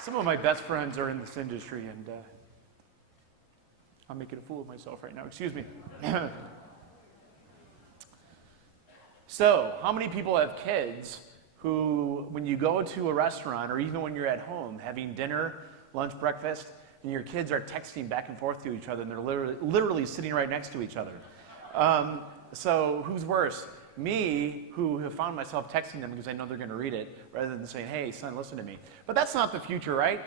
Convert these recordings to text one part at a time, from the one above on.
Some of my best friends are in this industry, and I'm making a fool of myself right now. Excuse me. So, how many people have kids who, when you go to a restaurant or even when you're at home having dinner, lunch, breakfast, and your kids are texting back and forth to each other and they're literally sitting right next to each other? So, who's worse? Me, who have found myself texting them because I know they're going to read it, rather than saying, hey, son, listen to me. But that's not the future, right?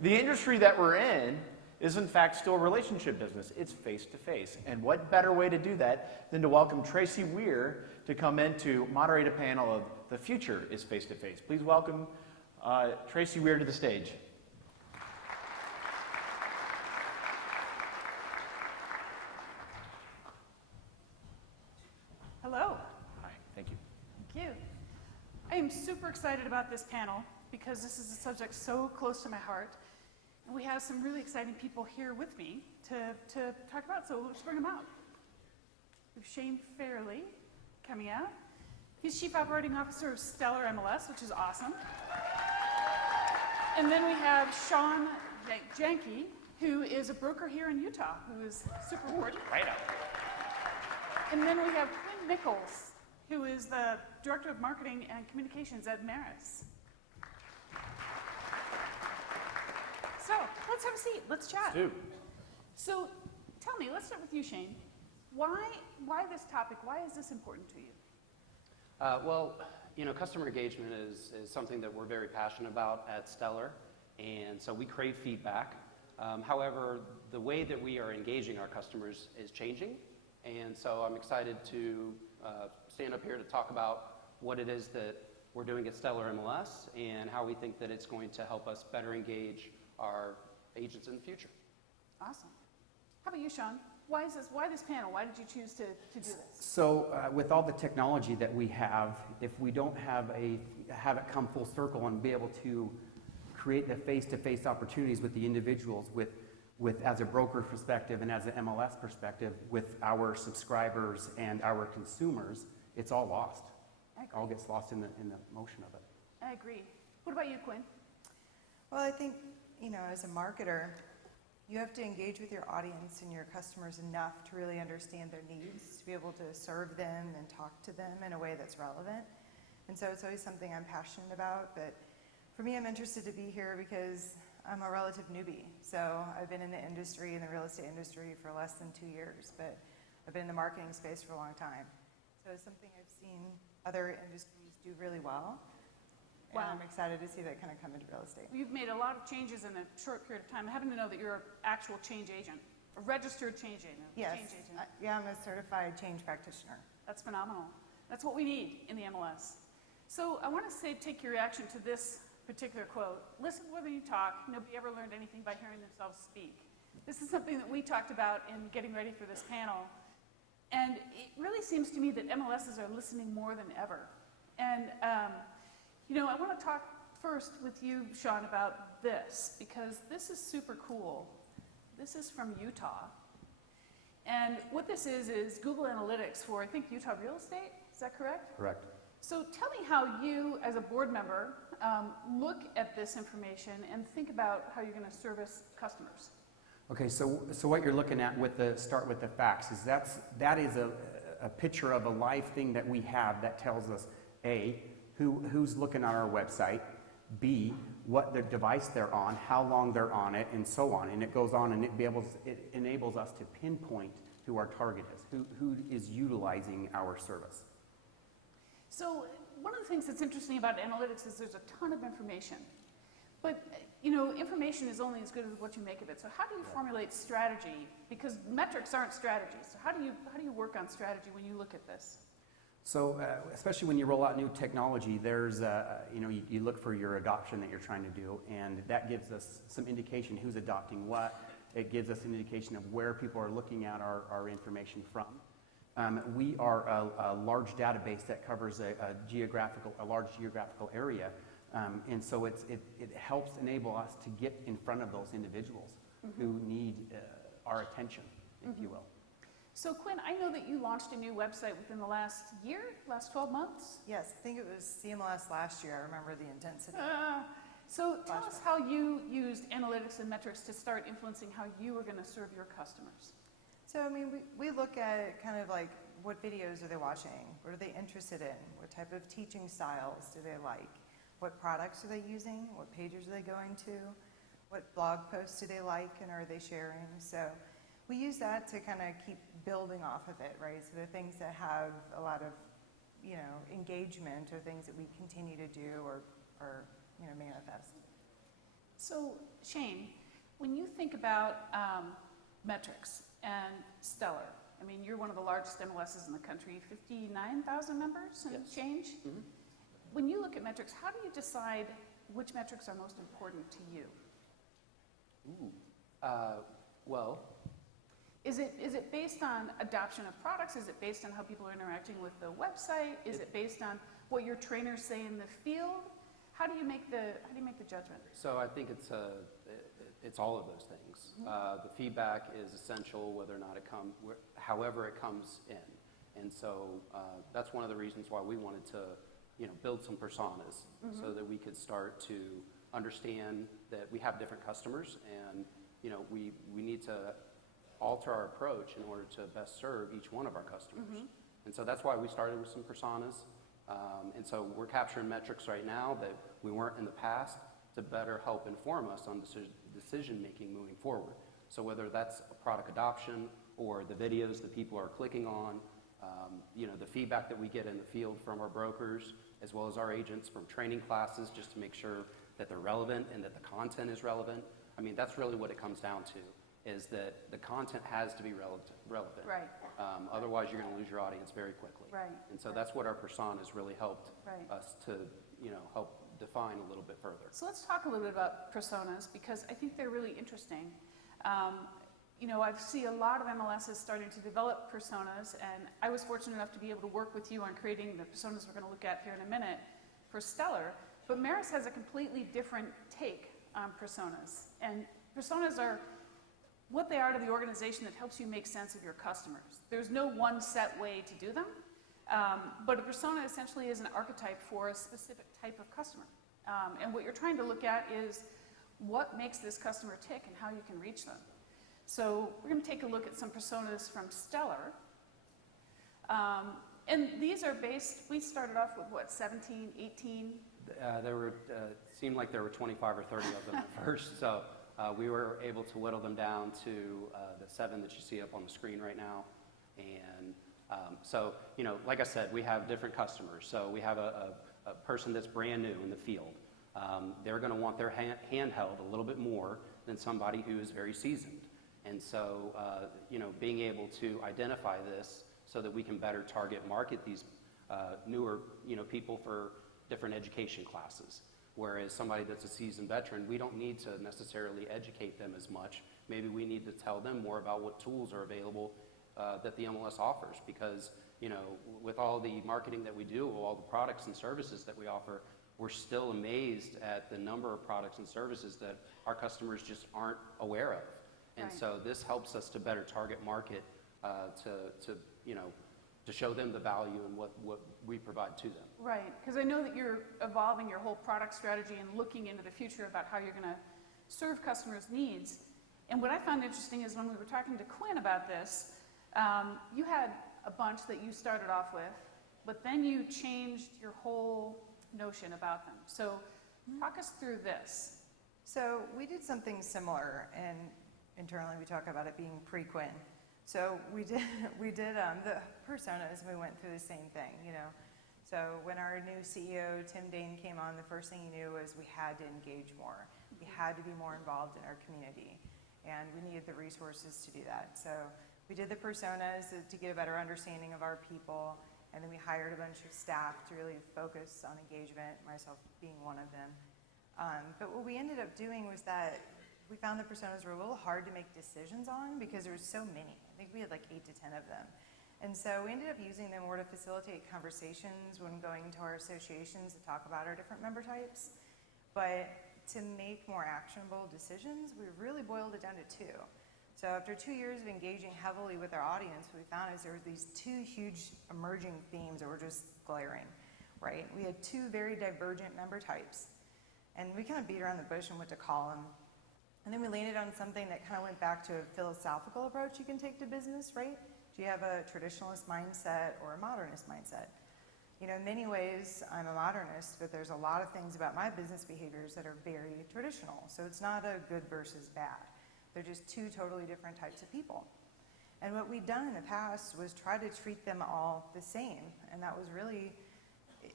The industry that we're in is, in fact, still a relationship business. It's face-to-face. And what better way to do that than to welcome Tracy Weir to come in to moderate a panel of The Future is Face-to-Face. Please welcome Tracy Weir to the stage. Hello. Hi, thank you. Thank you. I am super excited about this panel because this is a subject so close to my heart. And we have some really exciting people here with me to talk about, so let's bring them out. We have Shane Fairley coming out. He's Chief Operating Officer of Stellar MLS, which is awesome. And then we have Sean Janke, who is a broker here in Utah, who is super important. Right up. And then we have Quinn Nichols, who is the Director of Marketing and Communications at Maris. So let's have a seat. Let's chat. Dude. So tell me, let's start with you, Shane. Why this topic? Why is this important to you? Well, you know, customer engagement is something that we're very passionate about at Stellar, and so we crave feedback. However, the way that we are engaging our customers is changing, and so I'm excited to stand up here to talk about what it is that we're doing at Stellar MLS and how we think that it's going to help us better engage our agents in the future. Awesome. How about you, Sean? Why this panel? Why did you choose to do this? So with all the technology that we have, if we don't have it come full circle and be able to create the face-to-face opportunities with the individuals, with as a broker perspective and as an MLS perspective, with our subscribers and our consumers, it's all lost. It all gets lost in the motion of it. I agree. What about you, Quinn? Well, I think, you know, as a marketer, you have to engage with your audience and your customers enough to really understand their needs, to be able to serve them and talk to them in a way that's relevant. And so it's always something I'm passionate about. But for me, I'm interested to be here because I'm a relative newbie. So I've been in the industry, in the real estate industry, for less than 2 years, but I've been in the marketing space for a long time. So it's something I've seen other industries do really well. And Wow. I'm excited to see that kind of come into real estate. You've made a lot of changes in a short period of time. I happen to know that you're an actual change agent, a registered change agent. Yes, Change agent. yeah, I'm a certified change practitioner. That's phenomenal. That's what we need in the MLS. So I want to take your reaction to this particular quote. Listen whether you talk. Nobody ever learned anything by hearing themselves speak. This is something that we talked about in getting ready for this panel. And it really seems to me that MLSs are listening more than ever. And you know, I want to talk first with you, Sean, about this, because this is super cool. This is from Utah. And what this is Google Analytics for, I think, Utah real estate. Is that correct? Correct. So tell me how you, as a board member, look at this information and think about how you're going to service customers. Okay, so what you're looking at start with the facts is that is a picture of a live thing that we have that tells us A, who's looking on our website, B, what the device they're on, how long they're on it, and so on. And it goes on, and it enables us to pinpoint who our target is, who is utilizing our service. So one of the things that's interesting about analytics is there's a ton of information. But you know, information is only as good as what you make of it. So how do you formulate strategy? Because metrics aren't strategies. So how do you work on strategy when you look at this? So especially when you roll out new technology, there's you look for your adoption that you're trying to do, and that gives us some indication who's adopting what. It gives us an indication of where people are looking at our information from. We are a large database that covers a large geographical area, and so it helps enable us to get in front of those individuals who need our attention, if you will. So Quinn, I know that you launched a new website within the last 12 months? Yes, I think it was CMLS last year. I remember the intensity. So tell us how you used analytics and metrics to start influencing how you were going to serve your customers. So, I mean, we look at kind of like what videos are they watching? What are they interested in? What type of teaching styles do they like? What products are they using? What pages are they going to? What blog posts do they like and are they sharing? So we use that to kind of keep building off of it, right? So the things that have a lot of, engagement or things that we continue to do or manifest. So Shane, when you think about metrics and Stellar, I mean, you're one of the largest MLSs in the country, 59,000 members and Yes. change. Mhm. When you look at metrics, how do you decide which metrics are most important to you? Well, Is it based on adoption of products? Is it based on how people are interacting with the website? Is it based on what your trainers say in the field? How do you make the judgment? so I think it's all of those things. The feedback is essential, whether or not however it comes in. And so that's one of the reasons why we wanted to, build some personas so that we could start to understand that we have different customers and, we need to alter our approach in order to best serve each one of our customers. And so that's why we started with some personas. And so we're capturing metrics right now that we weren't in the past to better help inform us on decision-making moving forward. So whether that's a product adoption or the videos that people are clicking on, the feedback that we get in the field from our brokers, as well as our agents from training classes, just to make sure that they're relevant and that the content is relevant. I mean, that's really what it comes down to, is that the content has to be relevant. Right. Otherwise, you're going to lose your audience very quickly. Right. And so that's what our personas really helped Right. us to, help define a little bit further. So let's talk a little bit about personas because I think they're really interesting. I see a lot of MLSs starting to develop personas, and I was fortunate enough to be able to work with you on creating the personas we're going to look at here in a minute for Stellar. But Maris has a completely different take on personas. And personas are what they are to the organization that helps you make sense of your customers. There's no one set way to do them, but a persona essentially is an archetype for a specific type of customer. And what you're trying to look at is what makes this customer tick and how you can reach them. So we're going to take a look at some personas from Stellar. And these are based, we started off with what, 17, 18? Seemed like there were 25 or 30 of them at first, so we were able to whittle them down to the 7 that you see up on the screen right now. And so, like I said, we have different customers. So we have a person that's brand new in the field. They're going to want their handheld a little bit more than somebody who is very seasoned. And so, being able to identify this so that we can better target market these newer, people for different education classes. Whereas somebody that's a seasoned veteran, we don't need to necessarily educate them as much. Maybe we need to tell them more about what tools are available that the MLS offers. Because, with all the marketing that we do, all the products and services that we offer, we're still amazed at the number of products and services that our customers just aren't aware of. And Right. so this helps us to better target market to show them the value and what we provide to them. Right, because I know that you're evolving your whole product strategy and looking into the future about how you're going to serve customers' needs. And what I found interesting is when we were talking to Quinn about this, you had a bunch that you started off with, but then you changed your whole notion about them. So talk us through this. So we did something similar, and internally we talk about it being pre-Quinn. So we did the personas, and we went through the same thing, So when our new CEO, Tim Dane, came on, the first thing he knew was we had to engage more. We had to be more involved in our community, and we needed the resources to do that. So we did the personas to get a better understanding of our people, and then we hired a bunch of staff to really focus on engagement, myself being one of them. But what we ended up doing was that we found the personas were a little hard to make decisions on because there were so many. I think we had like 8 to 10 of them. And so we ended up using them more to facilitate conversations when going to our associations to talk about our different member types. But to make more actionable decisions, we really boiled it down to 2. So after 2 years of engaging heavily with our audience, what we found is there were these 2 huge emerging themes that were just glaring, right? We had 2 very divergent member types. And we kind of beat around the bush and what to call them. And then we landed on something that kind of went back to a philosophical approach you can take to business, right? Do you have a traditionalist mindset or a modernist mindset? You know, in many ways, I'm a modernist, but there's a lot of things about my business behaviors that are very traditional. So it's not a good versus bad. They're just two totally different types of people. And what we've done in the past was try to treat them all the same. And that was really,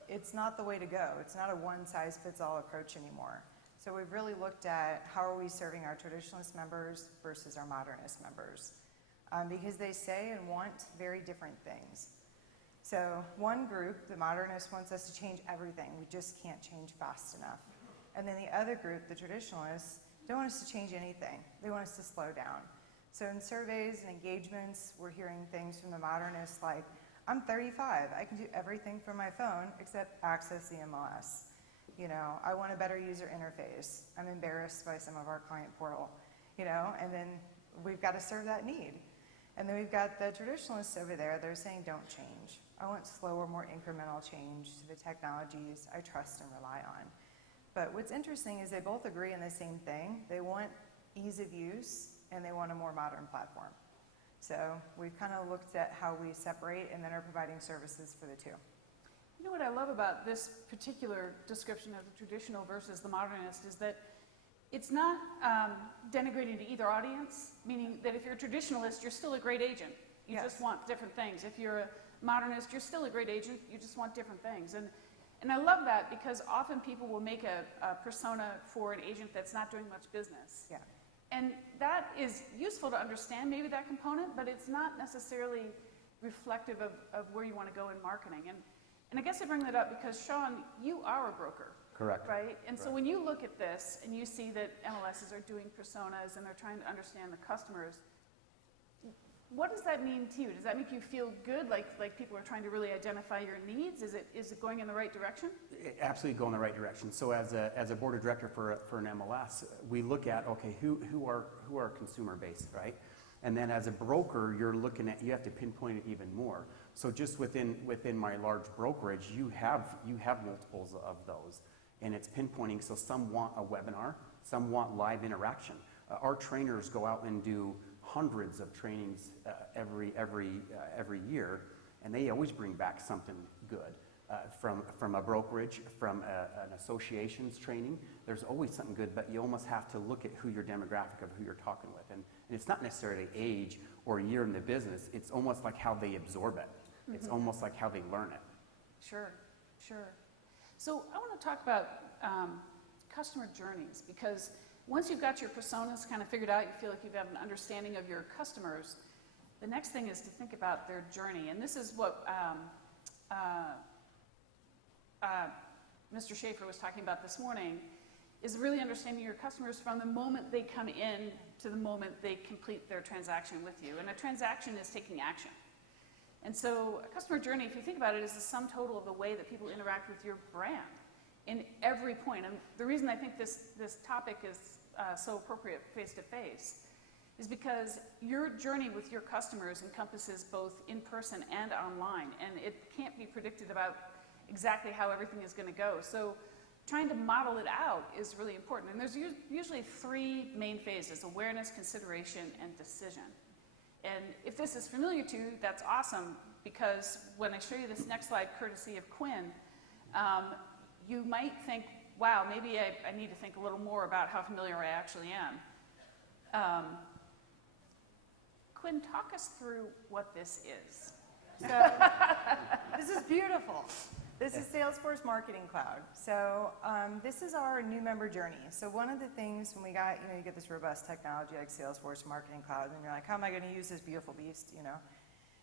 it's not the way to go. It's not a one-size-fits-all approach anymore. So we've really looked at how are we serving our traditionalist members versus our modernist members. Because they say and want very different things. So one group, the modernists, wants us to change everything. We just can't change fast enough. And then the other group, the traditionalists, don't want us to change anything. They want us to slow down. So in surveys and engagements, we're hearing things from the modernists like, I'm 35, I can do everything from my phone except access CMLS. You know, I want a better user interface. I'm embarrassed by some of our client portal, you know, and then we've got to serve that need. And then we've got the traditionalists over there, they're saying don't change. I want slower, more incremental change to the technologies I trust and rely on. But what's interesting is they both agree on the same thing. They want ease of use and they want a more modern platform. So we've kind of looked at how we separate and then are providing services for the two. You know what I love about this particular description of the traditional versus the modernist is that it's not denigrating to either audience, meaning that if you're a traditionalist, you're still a great agent. You just want different things. If you're a modernist, you're still a great agent. You just want different things. And I love that because often people will make a persona for an agent that's not doing much business. Yeah. And that is useful to understand maybe that component, but it's not necessarily reflective of where you want to go in marketing. And I guess I bring that up because, Sean, you are a broker. Correct. Right? And so when you look at this and you see that MLSs are doing personas and they're trying to understand the customers, what does that mean to you? Does that make you feel good, like people are trying to really identify your needs? Is it going in the right direction? Absolutely go in the right direction. So as a board of director for an MLS, we look at, okay, who are our consumer base, right? And then as a broker, you're looking at, you have to pinpoint it even more. So just within my large brokerage, you have multiples of those. And it's pinpointing, so some want a webinar, some want live interaction. Our trainers go out and do hundreds of trainings every year, and they always bring back something good. From a brokerage, from an association's training, there's always something good, but you almost have to look at who your demographic of who you're talking with. And it's not necessarily age or year in the business, it's almost like how they absorb it. Mm-hmm. It's almost like how they learn it. Sure. So I want to talk about customer journeys, because once you've got your personas kind of figured out, you feel like you have an understanding of your customers, the next thing is to think about their journey. And this is what Mr. Schaefer was talking about this morning, is really understanding your customers from the moment they come in to the moment they complete their transaction with you. And a transaction is taking action. And so a customer journey, if you think about it, is the sum total of the way that people interact with your brand in every point. And the reason I think this topic is so appropriate face-to-face is because your journey with your customers encompasses both in person and online, and it can't be predicted about exactly how everything is going to go. So trying to model it out is really important. And there's usually three main phases: awareness, consideration, and decision. And if this is familiar to you, that's awesome, because when I show you this next slide, courtesy of Quinn, you might think, wow, maybe I need to think a little more about how familiar I actually am. Quinn, talk us through what this is. So, this is beautiful. This is Salesforce Marketing Cloud. So this is our new member journey. So one of the things when we got, you get this robust technology like Salesforce Marketing Cloud, and you're like, how am I going to use this beautiful beast,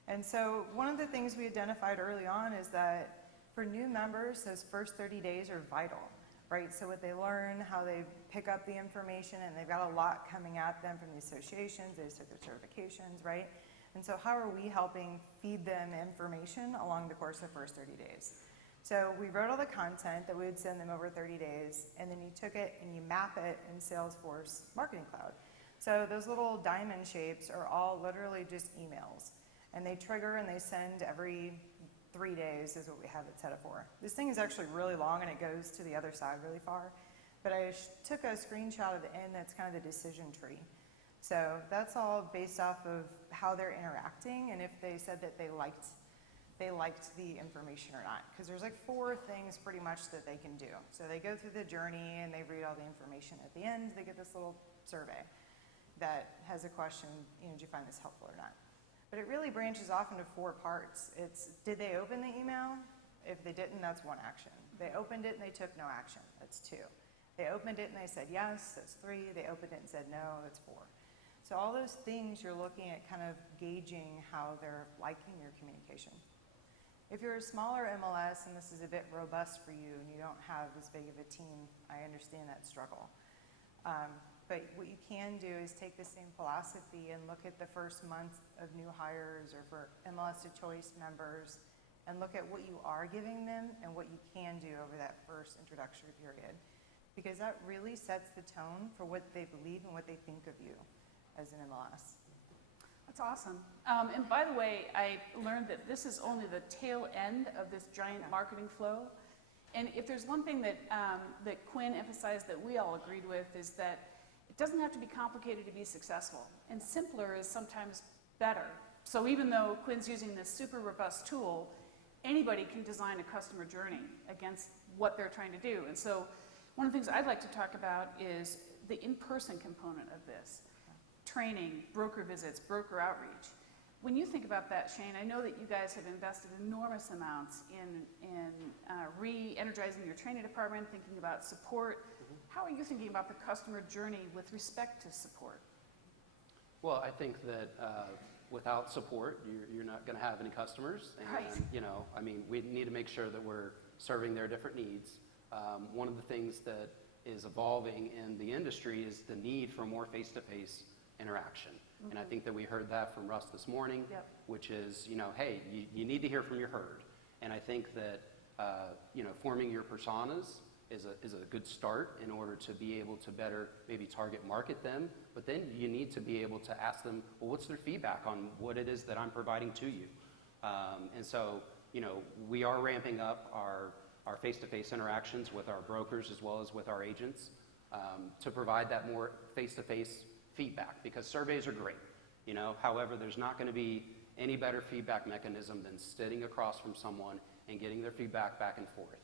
And so one of the things we identified early on is that for new members, those first 30 days are vital, right? So what they learn, how they pick up the information, and they've got a lot coming at them from the associations, they took their certifications, right? And so how are we helping feed them information along the course of the first 30 days? So we wrote all the content that we would send them over 30 days, and then you took it and you map it in Salesforce Marketing Cloud. So those little diamond shapes are all literally just emails, and they trigger and they send every 3 days is what we have it set up for. This thing is actually really long and it goes to the other side really far. but I took a screenshot of the end that's kind of the decision tree. So that's all based off of how they're interacting and if they said that they liked the information or not. Because there's like 4 things pretty much that they can do. So they go through the journey and they read all the information. At the end, they get this little survey that has a question, did you find this helpful or not? But it really branches off into 4 parts. It's, did they open the email? If they didn't, that's 1 action. They opened it and they took no action. That's 2. They opened it and they said yes, that's 3. They opened it and said no, that's 4. So all those things you're looking at kind of gauging how they're liking your communication. If you're a smaller MLS and this is a bit robust for you and you don't have as big of a team, I understand that struggle. But what you can do is take the same philosophy and look at the first month of new hires or for MLS of Choice members and look at what you are giving them and what you can do over that first introductory period. Because that really sets the tone for what they believe and what they think of you as an MLS. That's awesome. And by the way, I learned that this is only the tail end of this giant marketing flow. And if there's one thing that, that Quinn emphasized that we all agreed with is that it doesn't have to be complicated to be successful. And simpler is sometimes better. So even though Quinn's using this super robust tool, anybody can design a customer journey against what they're trying to do. And so one of the things I'd like to talk about is the in-person component of this. Training, broker visits, broker outreach. When you think about that, Shane, I know that you guys have invested enormous amounts in re-energizing your training department, thinking about support. How are you thinking about the customer journey with respect to support? Well, I think that without support, you're not going to have any customers. And, Right. We need to make sure that we're serving their different needs. One of the things that is evolving in the industry is the need for more face-to-face interaction. Mm-hmm. And I think that we heard that from Russ this morning, Yep. which is, hey, you need to hear from your herd. And I think that, forming your personas is a good start in order to be able to better maybe target market them. But then you need to be able to ask them, well, what's their feedback on what it is that I'm providing to you? And so, we are ramping up our face-to-face interactions with our brokers as well as with our agents to provide that more face-to-face feedback, because surveys are great. However, there's not going to be any better feedback mechanism than sitting across from someone and getting their feedback back and forth.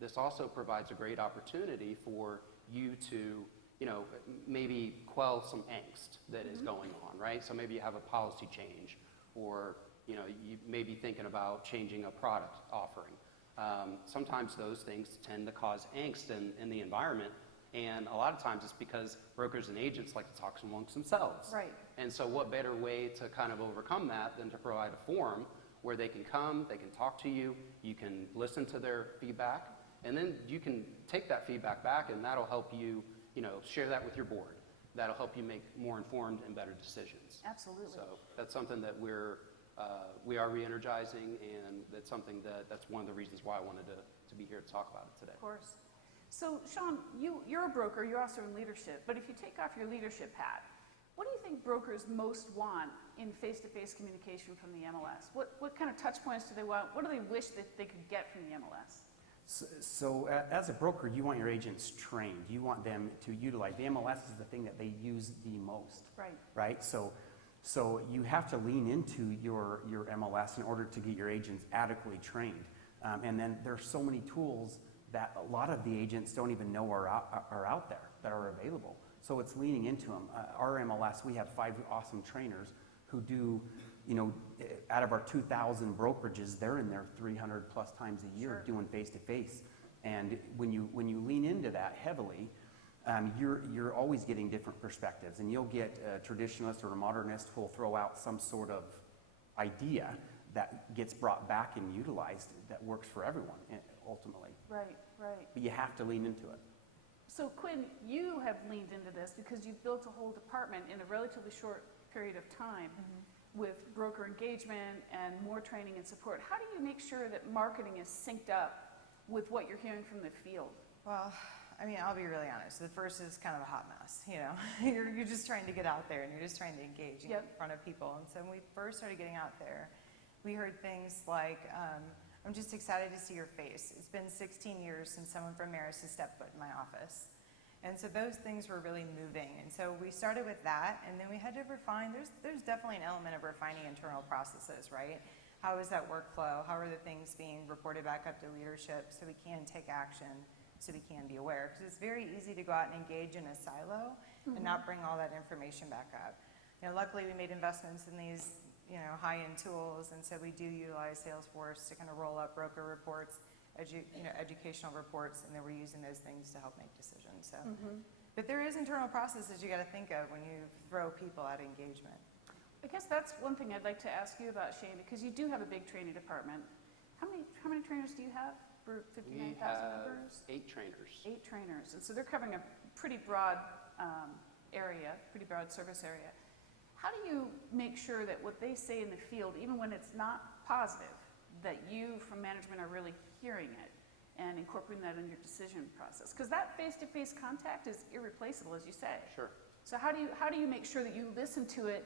This also provides a great opportunity for you to, maybe quell some angst that is going on, right? So maybe you have a policy change, or, you may be thinking about changing a product offering. Sometimes those things tend to cause angst in the environment, and a lot of times it's because brokers and agents like to talk amongst themselves. Right. And so what better way to kind of overcome that than to provide a forum where they can come, they can talk to you, you can listen to their feedback, and then you can take that feedback back, and that'll help you, share that with your board. That'll help you make more informed and better decisions. Absolutely. So that's something that we are re-energizing, and that's something that's one of the reasons why I wanted to be here to talk about it today. Of course. So, Sean, you're a broker, you're also in leadership, but if you take off your leadership hat, what do you think brokers most want in face-to-face communication from the MLS? What kind of touch points do they want? What do they wish that they could get from the MLS? So as a broker, you want your agents trained. You want them to utilize. The MLS is the thing that they use the most. Right. Right? So you have to lean into your MLS in order to get your agents adequately trained. And then there's so many tools that a lot of the agents don't even know are out there, that are available. So it's leaning into them. Our MLS, we have 5 awesome trainers who do, out of our 2,000 brokerages, they're in there 300 plus times a year doing face-to-face. And when you lean into that heavily, you're always getting different perspectives. And you'll get a traditionalist or a modernist who will throw out some sort of idea that gets brought back and utilized that works for everyone, ultimately. Right, right. But you have to lean into it. So, Quinn, you have leaned into this because you've built a whole department in a relatively short period of time with broker engagement and more training and support. How do you make sure that marketing is synced up with what you're hearing from the field? Well, I'll be really honest. The first is kind of a hot mess, You're just trying to get out there and you're just trying to engage in front of people. And so when we first started getting out there, we heard things like, I'm just excited to see your face. It's been 16 years since someone from Maris has stepped foot in my office. And so those things were really moving. And so we started with that, and then we had to refine, there's definitely an element of refining internal processes, right? How is that workflow? How are the things being reported back up to leadership so we can take action, so we can be aware? Because it's very easy to go out and engage in a silo and not bring all that information back up. You know, luckily we made investments in these, you know, high-end tools, and so we do utilize Salesforce to kind of roll up broker reports, educational reports, and then we're using those things to help make decisions. So, but there is internal processes you got to think of when you throw people at engagement. I guess that's one thing I'd like to ask you about, Shane, because you do have a big training department. How many trainers do you have for 59,000 members? 8 trainers. 8 trainers, and so they're covering a pretty broad area, pretty broad service area. How do you make sure that what they say in the field, even when it's not positive, that you from management are really hearing it and incorporating that in your decision process? Because that face-to-face contact is irreplaceable, as you say. Sure. So how do you make sure that you listen to it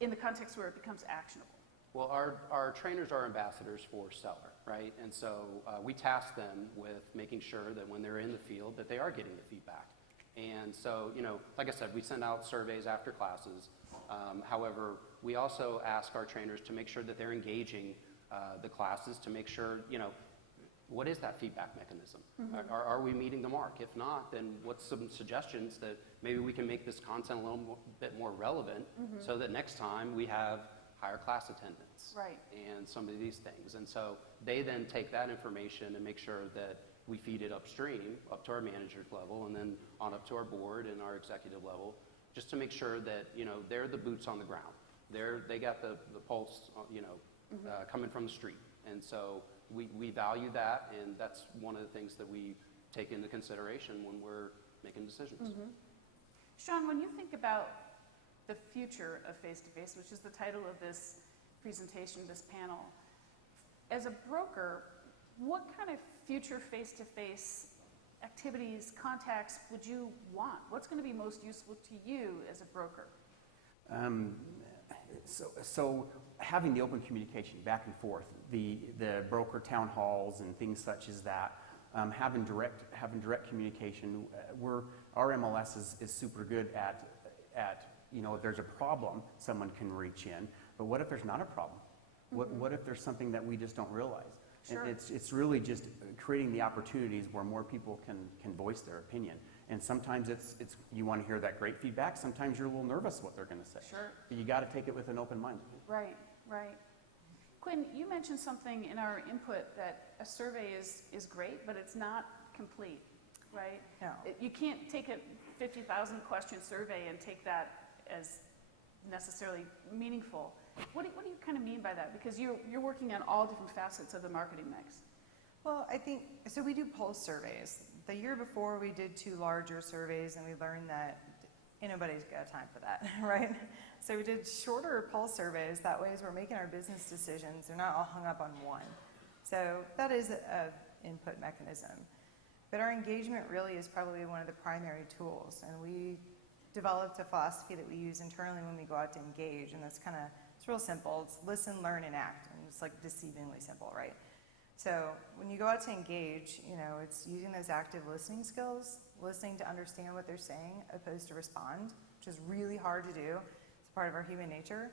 in the context where it becomes actionable? Well, our trainers are ambassadors for Stellar, right? And so we task them with making sure that when they're in the field that they are getting the feedback. And so, you know, like I said, we send out surveys after classes. However, we also ask our trainers to make sure that they're engaging the classes to make sure, you know, what is that feedback mechanism? Are we meeting the mark? If not, then what's some suggestions that maybe we can make this content a little bit more relevant so that next time we have higher class attendance. Right. And some of these things. And so they then take that information and make sure that we feed it upstream, up to our manager's level, and then on up to our board and our executive level, just to make sure that, you know, they're the boots on the ground. They got the pulse, you know, coming from the street. And so we value that, and that's one of the things that we take into consideration when we're making decisions. Sean, when you think about the future of face-to-face, which is the title of this presentation, this panel, as a broker, what kind of future face-to-face activities, contacts would you want? What's going to be most useful to you as a broker? So having the open communication back and forth, the broker town halls and things such as that, having direct communication. Our MLS is super good at you know, if there's a problem, someone can reach in. But what if there's not a problem? What if there's something that we just don't realize? Sure. And it's really just creating the opportunities where more people can voice their opinion. And sometimes it's you want to hear that great feedback. Sometimes you're a little nervous what they're going to say. Sure. But you got to take it with an open mind. Right. Quinn, you mentioned something in our input that a survey is great, but it's not complete, right? No. You can't take a 50,000 question survey and take that as necessarily meaningful. What do you kind of mean by that? Because you're working on all different facets of the marketing mix. Well, I think, so we do pulse surveys. The year before we did 2 larger surveys, and we learned that anybody's got time for that, right? So we did shorter pulse surveys. That way as we're making our business decisions, they're not all hung up on one. So that is an input mechanism. But our engagement really is probably one of the primary tools, and we developed a philosophy that we use internally when we go out to engage, and that's it's real simple. It's listen, learn, and act, and it's like deceivingly simple, right? So when you go out to engage, you know, it's using those active listening skills, listening to understand what they're saying opposed to respond, which is really hard to do. It's part of our human nature.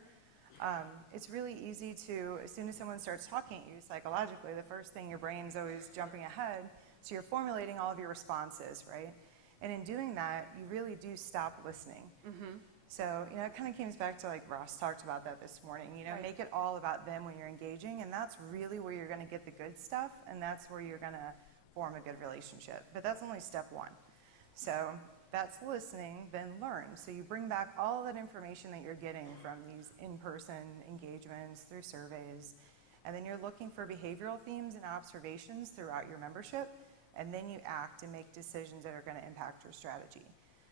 It's really easy to, as soon as someone starts talking at you psychologically, the first thing your brain's always jumping ahead, so you're formulating all of your responses, right? And in doing that, you really do stop listening. So, you know, it kind of comes back to, like Ross talked about that this morning, you know, Right. make it all about them when you're engaging, and that's really where you're going to get the good stuff, and that's where you're going to form a good relationship. But that's only step 1. So that's listening, then learn. So you bring back all that information that you're getting from these in-person engagements through surveys, and then you're looking for behavioral themes and observations throughout your membership, and then you act and make decisions that are going to impact your strategy.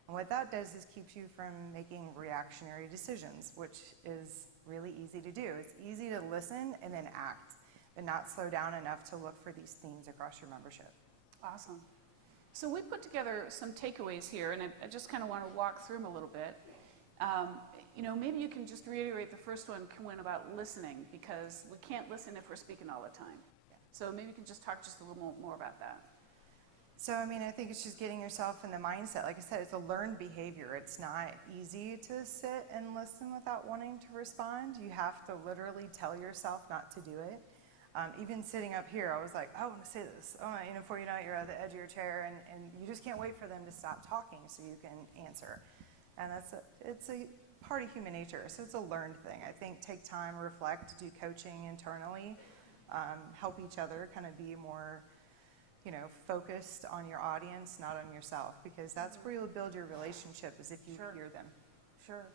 And what that does is keeps you from making reactionary decisions, which is really easy to do. It's easy to listen and then act, but not slow down enough to look for these themes across your membership. Awesome. So we put together some takeaways here, and I just kind of want to walk through them a little bit. You know, maybe you can just reiterate the first one, Quinn, about listening, because we can't listen if we're speaking all the time. So maybe you can just talk just a little more about that. So, I mean, I think it's just getting yourself in the mindset. Like I said, it's a learned behavior. It's not easy to sit and listen without wanting to respond. You have to literally tell yourself not to do it. Even sitting up here, I was like, oh, I want to say this. Oh, you know, before you know it, you're at the edge of your chair, and you just can't wait for them to stop talking so you can answer. And it's a part of human nature, so it's a learned thing. I think take time, reflect, do coaching internally, help each other kind of be more, you know, focused on your audience, not on yourself, because that's where you'll build your relationship, is if you Sure. hear them. Sure.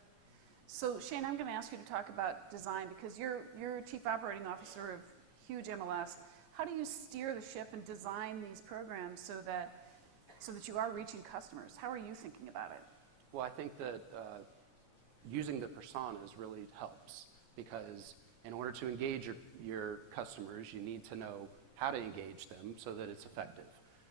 So Shane, I'm going to ask you to talk about design, because you're Chief Operating Officer of huge MLS. How do you steer the ship and design these programs so that you are reaching customers? How are you thinking about it? Well, I think that using the personas really helps, because in order to engage your customers, you need to know how to engage them so that it's effective.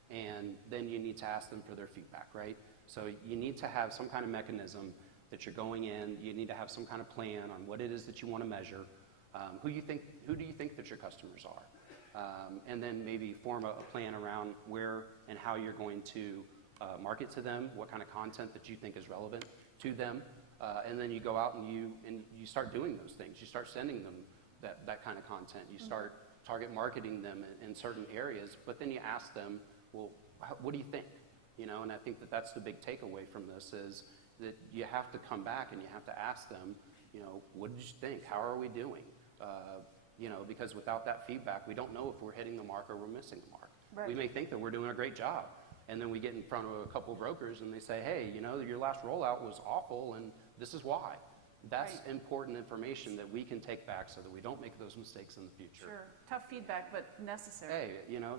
And then you need to ask them for their feedback, right? So you need to have some kind of mechanism that you're going in. You need to have some kind of plan on what it is that you want to measure. Who do you think that your customers are? And then maybe form a plan around where and how you're going to market to them, what kind of content that you think is relevant to them. And then you go out and you start doing those things. You start sending them that kind of content. You start target marketing them in certain areas, but then you ask them, well, what do you think? You know, and I think that that's the big takeaway from this, is that you have to come back and you have to ask them, you know, what did you think? How are we doing? You know, because without that feedback, we don't know if we're hitting the mark or we're missing the mark. Right. We may think that we're doing a great job, and then we get in front of a couple of brokers and they say, hey, you know, your last rollout was awful and this is why. That's Right. important information that we can take back so that we don't make those mistakes in the future. Sure. Tough feedback, but necessary. Hey, you know,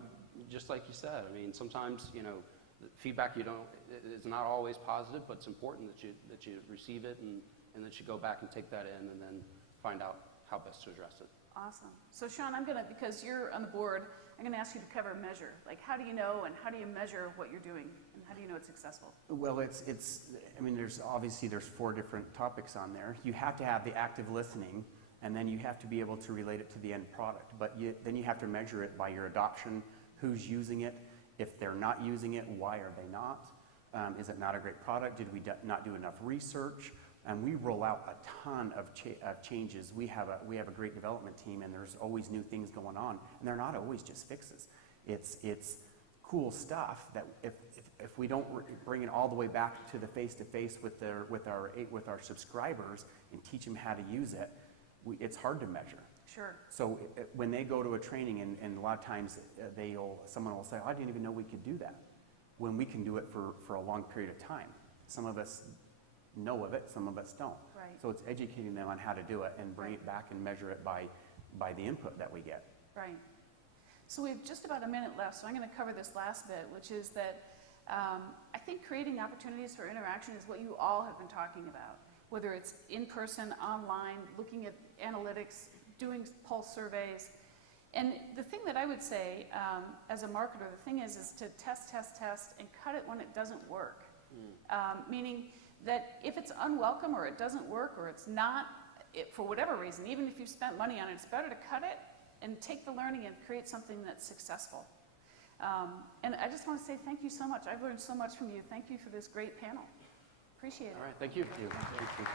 just like you said, I mean, sometimes, you know, the feedback is not always positive, but it's important that you receive it and that you go back and take that in and then find out how best to address it. Awesome. So Sean, because you're on the board, I'm going to ask you to cover measure. Like, how do you know and how do you measure what you're doing? And how do you know it's successful? Well, I mean, there's 4 different topics on there. You have to have the active listening, and then you have to be able to relate it to the end product. But then you have to measure it by your adoption, who's using it. If they're not using it, why are they not? Is it not a great product? Did we not do enough research? And we roll out a ton of changes. We have a great development team, and there's always new things going on, and they're not always just fixes. It's cool stuff that if we don't bring it all the way back to the face-to-face with our subscribers and teach them how to use it, it's hard to measure. Sure. So when they go to a training, and a lot of times someone will say, oh, I didn't even know we could do that, when we can do it for a long period of time. Some of us know of it, some of us don't. Right. So it's educating them on how to do it and bring it back and measure it by the input that we get. Right. So we have just about a minute left, so I'm going to cover this last bit, which is that I think creating opportunities for interaction is what you all have been talking about, whether it's in person, online, looking at analytics, doing pulse surveys. And the thing that I would say as a marketer, the thing is to test, and cut it when it doesn't work. Meaning that if it's unwelcome or it doesn't work or it's not, for whatever reason, even if you've spent money on it, it's better to cut it and take the learning and create something that's successful. And I just want to say thank you so much. I've learned so much from you. Thank you for this great panel. Appreciate it. All right, thank you. Thank you.